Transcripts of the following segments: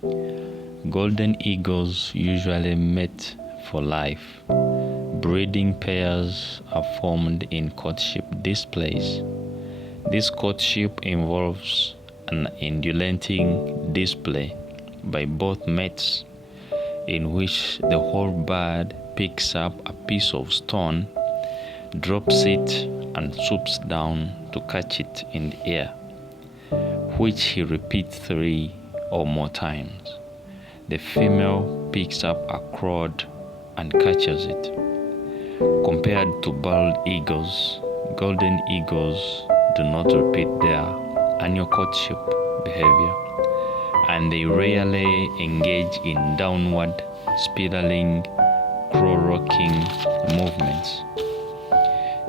Golden eagles usually mate for life. Breeding pairs are formed in courtship displays. This courtship involves an undulating display by both mates, in which the whole bird picks up a piece of stone, drops it, and swoops down to catch it in the air, which he repeats 3 or more times. The female picks up a crowd and catches it. Compared to bald eagles, golden eagles do not repeat their annual courtship behavior, and they rarely engage in downward spiraling, crow-rocking movements.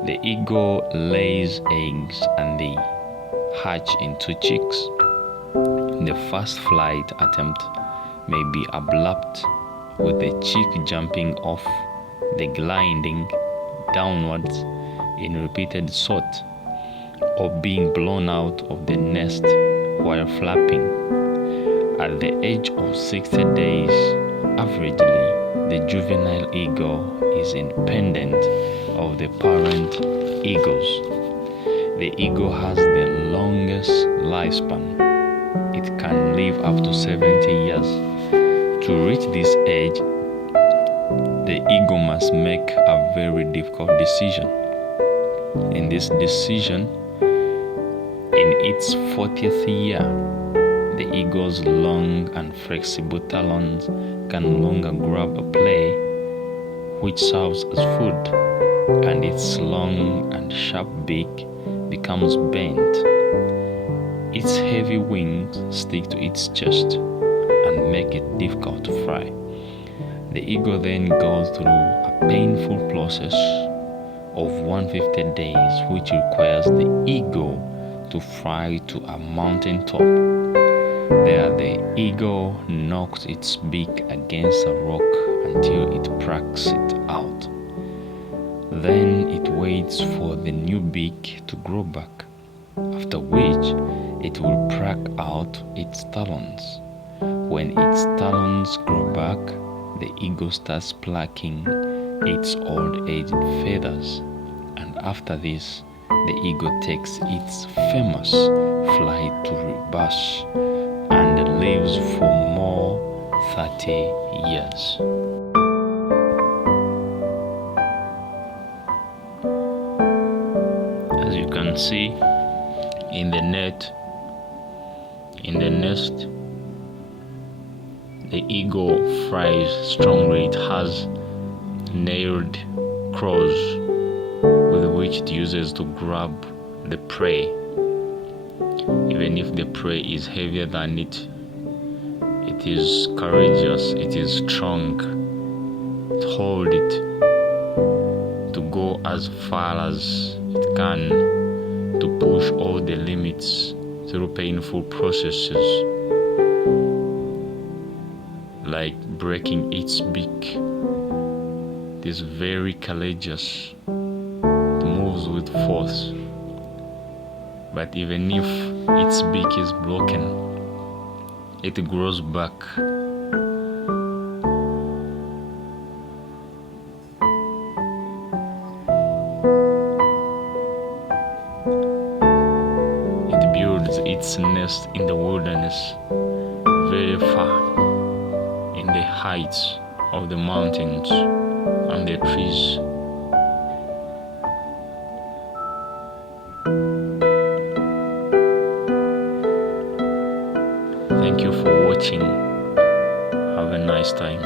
The eagle lays eggs and they hatch into chicks. The first flight attempt may be abrupt, with the chick jumping off the gliding downwards in repeated sort, or being blown out of the nest while flapping. At the age of 60 days, averagely, the juvenile eagle is independent of the parent eagles. The eagle has the longest lifespan. It can live up to 70 years. To reach this age, the eagle must make a very difficult decision. In this decision, in its 40th year, the eagle's long and flexible talons can no longer grab a prey which serves as food, and its long and sharp beak becomes bent. Its heavy wings stick to its chest and make it difficult to fly. The eagle then goes through a painful process of 150 days, which requires the eagle to fly to a mountain top. There, the eagle knocks its beak against a rock until it cracks it out. Then it waits for the new beak to grow back, after which it will crack out its talons. When its talons grow back, the eagle starts plucking its old-aged feathers, and after this, the eagle takes its famous flight to rebus and lives for more 30 years. As you can see in the nest, the eagle flies strongly. It has nailed claws with which it uses to grab the prey. Even if the prey is heavier than it, it is courageous, it is strong to hold it, to go as far as it can, to push all the limits through painful processes like breaking its beak. It is very courageous. It moves with force. But even if its beak is broken, it grows back. It builds its nest in the wilderness, very far in the heights of the mountains and the trees. Thank you for watching. Have a nice time.